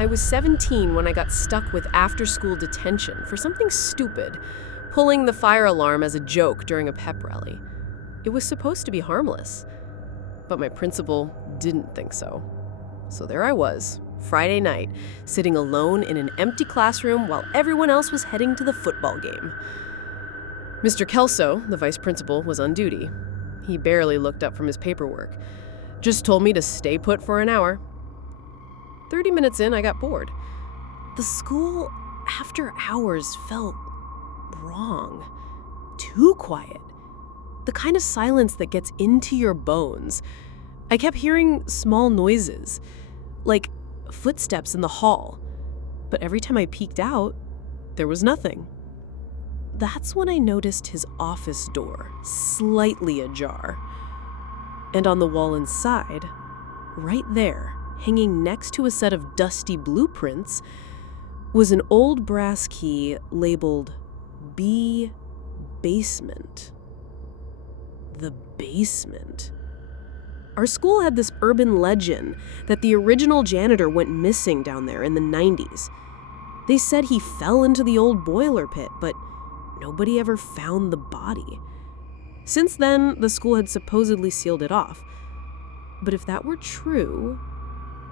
I was 17 when I got stuck with after-school detention for something stupid, pulling the fire alarm as a joke during a pep rally. It was supposed to be harmless, but my principal didn't think so. So there I was, Friday night, sitting alone in an empty classroom while everyone else was heading to the football game. Mr. Kelso, the vice principal, was on duty. He barely looked up from his paperwork. Just told me to stay put for an hour. 30 minutes in, I got bored. The school, after hours, felt wrong. Too quiet. The kind of silence that gets into your bones. I kept hearing small noises, like footsteps in the hall. But every time I peeked out, there was nothing. That's when I noticed his office door, slightly ajar. And on the wall inside, right there, hanging next to a set of dusty blueprints, was an old brass key labeled B Basement. The basement. Our school had this urban legend that the original janitor went missing down there in the 90s. They said he fell into the old boiler pit, but nobody ever found the body. Since then, the school had supposedly sealed it off. But if that were true,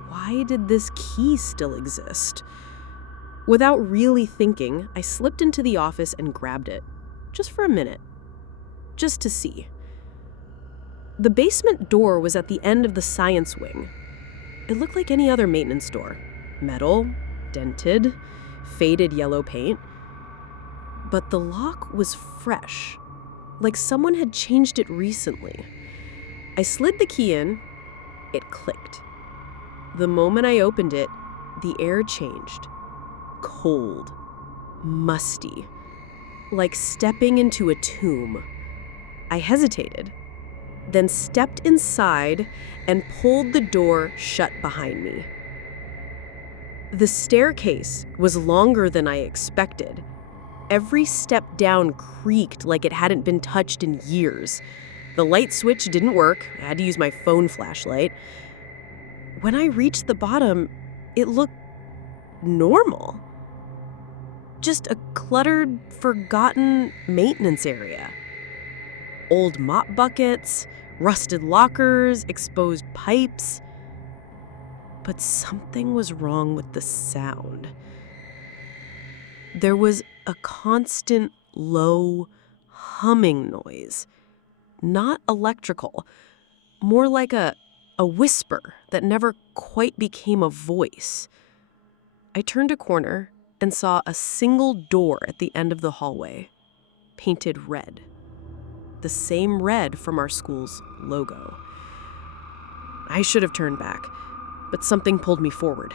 why did this key still exist? Without really thinking, I slipped into the office and grabbed it, just for a minute, just to see. The basement door was at the end of the science wing. It looked like any other maintenance door. Metal, dented, faded yellow paint. But the lock was fresh, like someone had changed it recently. I slid the key in. It clicked. The moment I opened it, the air changed. Cold, musty, like stepping into a tomb. I hesitated, then stepped inside and pulled the door shut behind me. The staircase was longer than I expected. Every step down creaked like it hadn't been touched in years. The light switch didn't work. I had to use my phone flashlight. When I reached the bottom, it looked normal. Just a cluttered, forgotten maintenance area. Old mop buckets, rusted lockers, exposed pipes. But something was wrong with the sound. There was a constant, low, humming noise. Not electrical, more like a whisper that never quite became a voice. I turned a corner and saw a single door at the end of the hallway, painted red. The same red from our school's logo. I should have turned back, but something pulled me forward.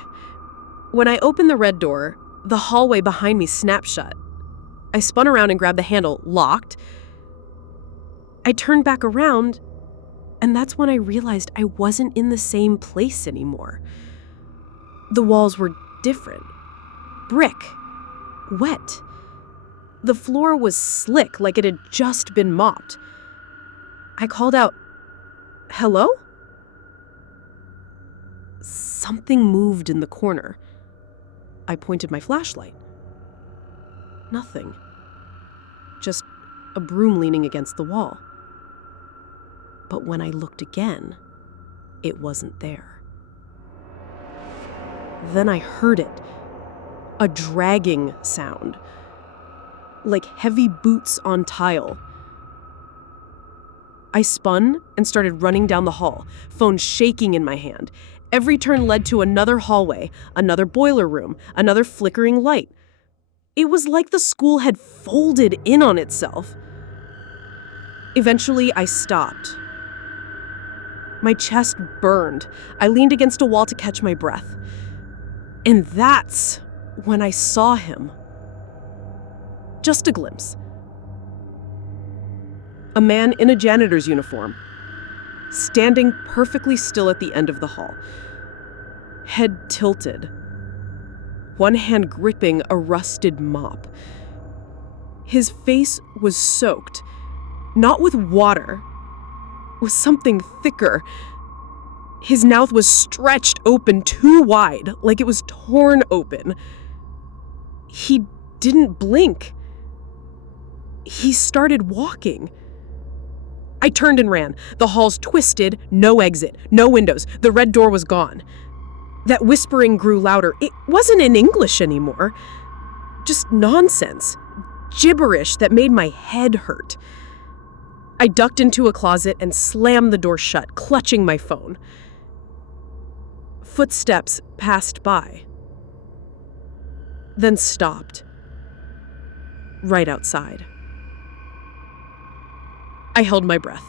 When I opened the red door, the hallway behind me snapped shut. I spun around and grabbed the handle, locked. I turned back around, and that's when I realized I wasn't in the same place anymore. The walls were different. Brick. Wet. The floor was slick, like it had just been mopped. I called out, "Hello?" Something moved in the corner. I pointed my flashlight. Nothing. Just a broom leaning against the wall. But when I looked again, it wasn't there. Then I heard it. A dragging sound. Like heavy boots on tile. I spun and started running down the hall, phone shaking in my hand. Every turn led to another hallway, another boiler room, another flickering light. It was like the school had folded in on itself. Eventually, I stopped. My chest burned. I leaned against a wall to catch my breath. And that's when I saw him. Just a glimpse. A man in a janitor's uniform, standing perfectly still at the end of the hall. Head tilted. One hand gripping a rusted mop. His face was soaked, not with water, with something thicker. His mouth was stretched open too wide, like it was torn open. He didn't blink. He started walking. I turned and ran. The halls twisted, no exit, no windows. The red door was gone. That whispering grew louder. It wasn't in English anymore. Just nonsense. Gibberish that made my head hurt. I ducked into a closet and slammed the door shut, clutching my phone. Footsteps passed by, then stopped, right outside. I held my breath.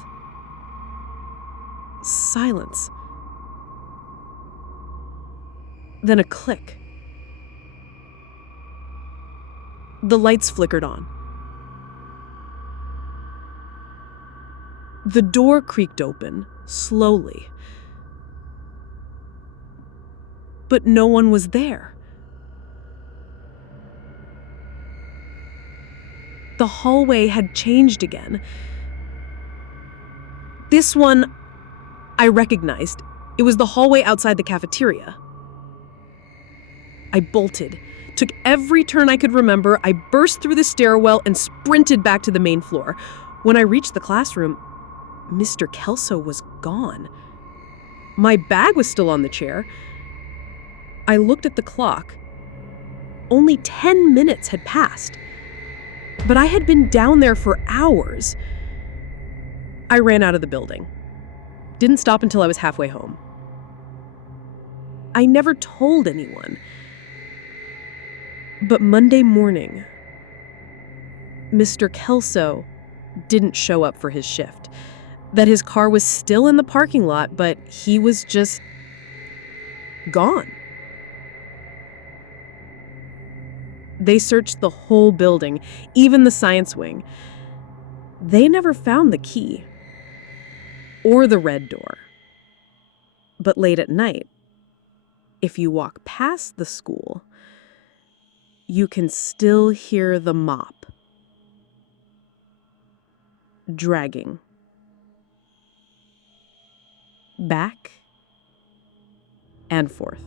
Silence. Then a click. The lights flickered on. The door creaked open, slowly. But no one was there. The hallway had changed again. This one, I recognized. It was the hallway outside the cafeteria. I bolted, took every turn I could remember. I burst through the stairwell and sprinted back to the main floor. When I reached the classroom, Mr. Kelso was gone. My bag was still on the chair. I looked at the clock. Only 10 minutes had passed. But I had been down there for hours. I ran out of the building. Didn't stop until I was halfway home. I never told anyone. But Monday morning, Mr. Kelso didn't show up for his shift. That his car was still in the parking lot, but he was just gone. They searched the whole building, even the science wing. They never found the key or the red door. But late at night, if you walk past the school, you can still hear the mop dragging back and forth.